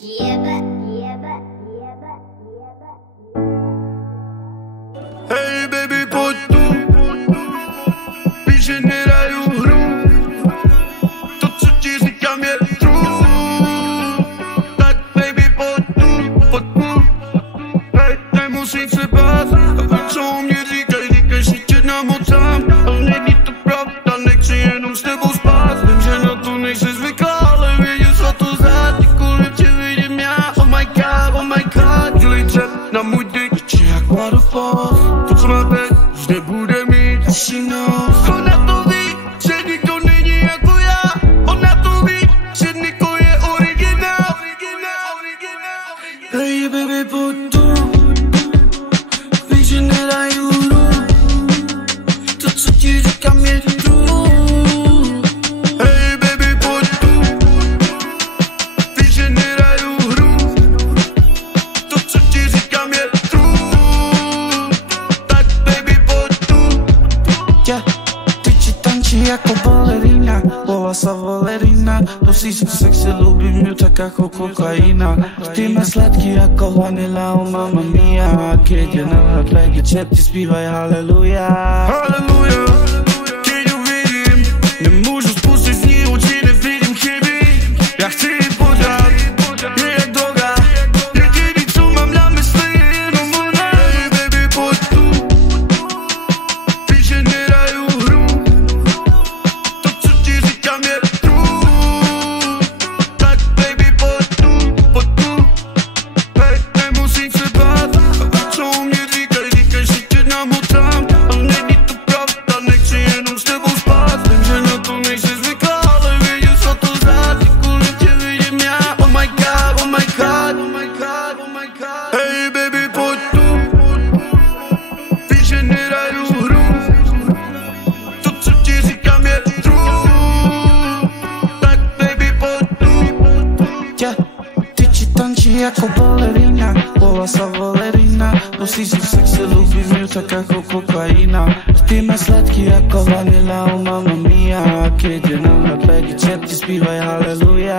Hej baby, poď tu, víš, že nehrajú hru. To, co ti říkám, je true. Tak baby, poď tu, hej, nemusím se bát. A co o mě říkaj, že tě namotám. Ale není to pravda, nechci jenom s tebou spát. Vím, že na to nejsi zvyklá, ale věděl co to za. Kdykoliv tě vidím já, oh my god. Dělej třep na můj dick, jak waterfalls. To, co má teď, už nebude mít účinnost. Ona to ví, že nikdo není jako já. Ona to ví, že Niko je originál. Hey baby, pojď tu, víš, že nehrajú hru. To, co ti říkám, je true. Hey baby, pojď tu, víš, že nehrajú hru. To, co ti říkám, je true. Tak baby, pojď tu. Ty ti tančí jako balerína, volasa Valerina. Nosí se sexy, ľúbim ju tak ako kokaina. Ty má sladký ako vanila, oh mamma mia. Keď je na hladlege, čepti zpívaj haleluja. Haleluja, keď ju vidím, nemôžu spustiť z ní oči, nevidím chyby. Ja chci ji pořád, je jak droga. Jediný, co mám na mysli, je jenom ona. Hey baby, poď tu, víš, že nehrajú hru. To, co ti říkám, je true. Tak baby, poď tu, hej, nemusím se bát. A co o mě říkaj, že tě namotám. Ale není to pravda, nechci jenom s tebou spát. Vím, že na to nejsi zvyklá, ale věděl co to za. Kdykoliv tě vidím já, oh my god. Hey baby, pojď tu, víš, že nehrajú hru. To, co ti říkám, je true. Tak baby, pojď tu. Ty ti tančí jako balerína, volasa Valerina. Nosí se sexy, ľúbim ju tak ako kokaina. Ty má sladký ako vanila, oh mamma mia. Keď je na hladlege, čepti zpívaj haleluja.